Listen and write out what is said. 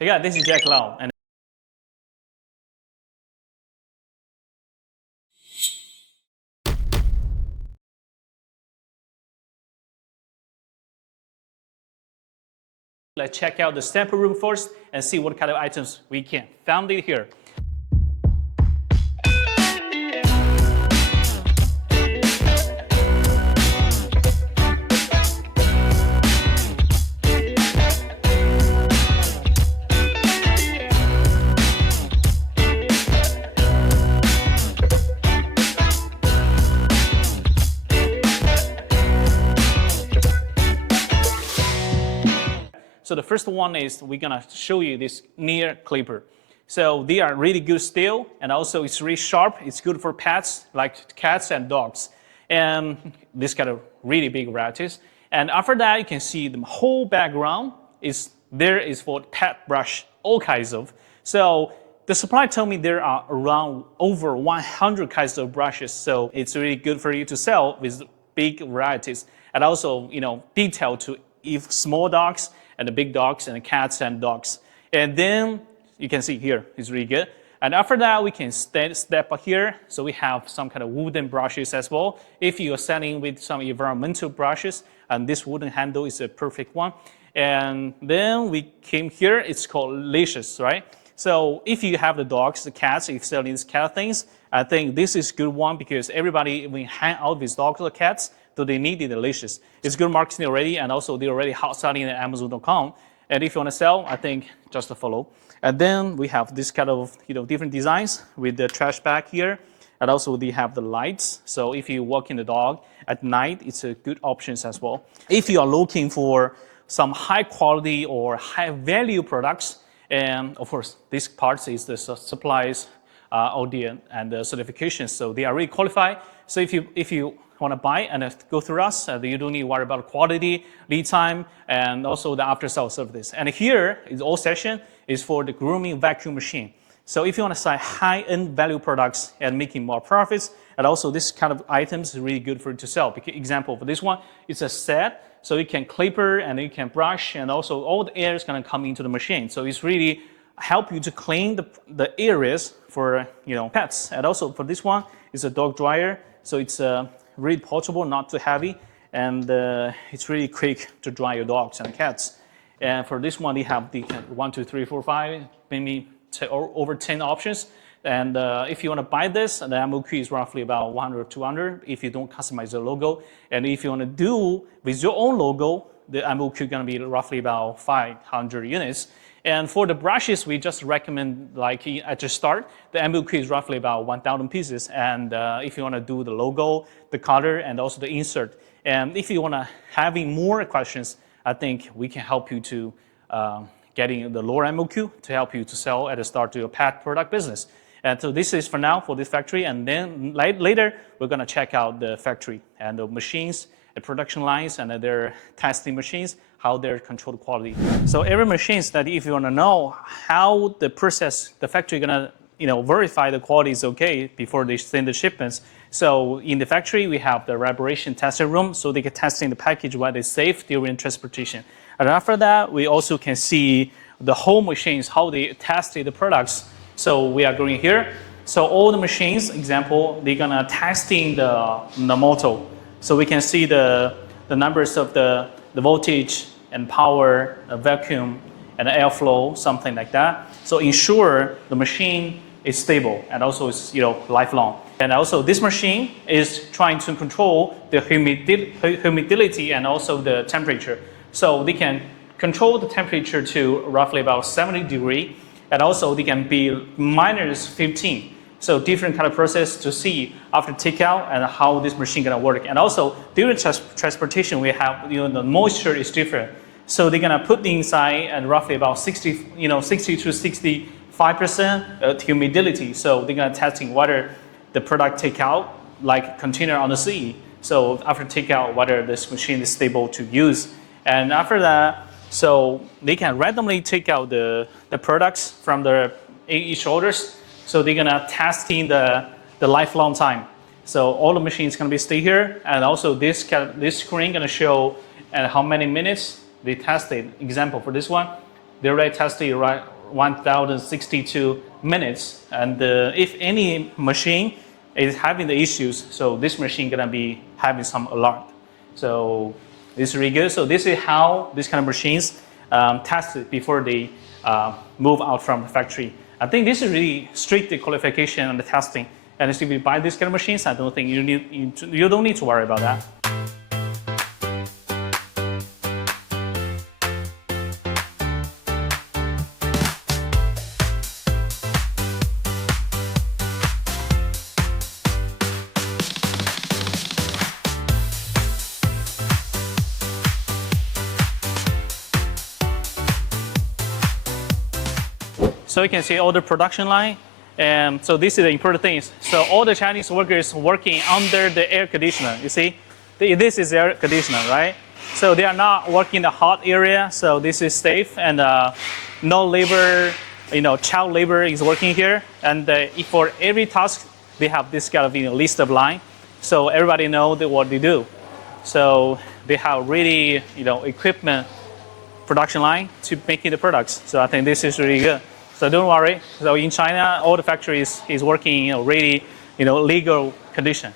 Hey guys, this is Jack Lau, and let's check out the sample room first and see what kind of items we can found it here. So the first one is we're gonna show you this near clipper. So they are really good steel, and also it's really sharp. It's good for pets like cats and dogs, and this kind of really big varieties. And after that, you can see the whole background is for pet brush, all kinds of. So the supplier told me there are around over 100 kinds of brushes. So it's really good for you to sell with big varieties, and also detailed to if small dogs and the big dogs and the cats and dogs. And then you can see here, it's really good. And after that, we can step up here. So we have some kind of wooden brushes as well. If you are selling with some environmental brushes, and this wooden handle is a perfect one. And then we came here, it's called Leashes, right? So if you have the dogs, the cats, if you're selling these cat things, I think this is a good one because everybody, when you hang out with dogs or cats, so they need the Leashes. It's good marketing already, and also they're already hot selling at Amazon.com. And if you want to sell, I think just follow. And then we have this kind of different designs with the trash bag here, and also they have the lights. So if you walk in the dog at night, it's a good options as well. If you are looking for some high quality or high value products, and of course this part is the supplies, audit and the certifications. So they are really qualified. So if you want to buy and go through us, you don't need to worry about quality, lead time, and also the after-sale service. And here is all section is for the grooming vacuum machine. So if you want to sell high-end value products and making more profits, and also this kind of items is really good for you to sell. Because example for this one, it's a set, so you can clipper and you can brush, and also all the air is going to come into the machine. So it's really help you to clean the areas for pets. And also for this one, it's a dog dryer, so it's really portable, not too heavy, and it's really quick to dry your dogs and cats. And for this one, they have the 1, 2, 3, 4, 5, maybe over 10 options. And if you want to buy this, the MOQ is roughly about 100 or 200 if you don't customize the logo. And if you want to do with your own logo, the MOQ is going to be roughly about 500 units. And for the brushes, we just recommend, like at the start, the MOQ is roughly about 1,000 pieces. And if you want to do the logo, the color, and also the insert. And if you want to having more questions, I think we can help you to getting the lower MOQ to help you to sell at the start to your pet product business. And so this is for now for this factory. And then later, we're going to check out the factory and the machines, the production lines, and their testing machines, how they're controlled quality. So every machines that if you want to know how the process, the factory gonna verify the quality is okay before they send the shipments. So in the factory we have the vibration testing room, so they can test in the package whether it's safe during transportation. And after that, we also can see the whole machines how they tested the products. So we are going here. So all the machines, example, they're gonna testing the motor. So we can see the numbers of the voltage and power, vacuum, and airflow, something like that. So ensure the machine is stable and also is lifelong. And also this machine is trying to control the humidity and also the temperature. So they can control the temperature to roughly about 70 degrees, and also they can be minus 15. So different kind of process to see after takeout and how this machine gonna work. And also during transportation, we have the moisture is different. So they're gonna put inside and roughly about 60 to 65% humidity. So they're gonna testing whether the product takeout like container on the sea. So after takeout, whether this machine is stable to use. And after that, so they can randomly take out the products from each orders. So they're gonna testing the lifelong time. So all the machines gonna be stay here, and also this screen gonna show how many minutes they tested. Example for this one, they already tested right 1,062 minutes. And if any machine is having the issues, so this machine gonna be having some alarm. So this is really good. So this is how these kind of machines tested before they move out from the factory. I think this is really strict qualification on the testing. And if you buy these kind of machines, I don't think you don't need to worry about that. So you can see all the production line. And so this is the important thing. So all the Chinese workers working under the air conditioner. You see, this is air conditioner, right? So they are not working in the hot area. So this is safe, and no labor, child labor is working here. And for every task, they have this kind of list of line. So everybody knows what they do. So they have really equipment production line to making the products. So I think this is really good. So don't worry. So in China, all the factories is working in really legal condition.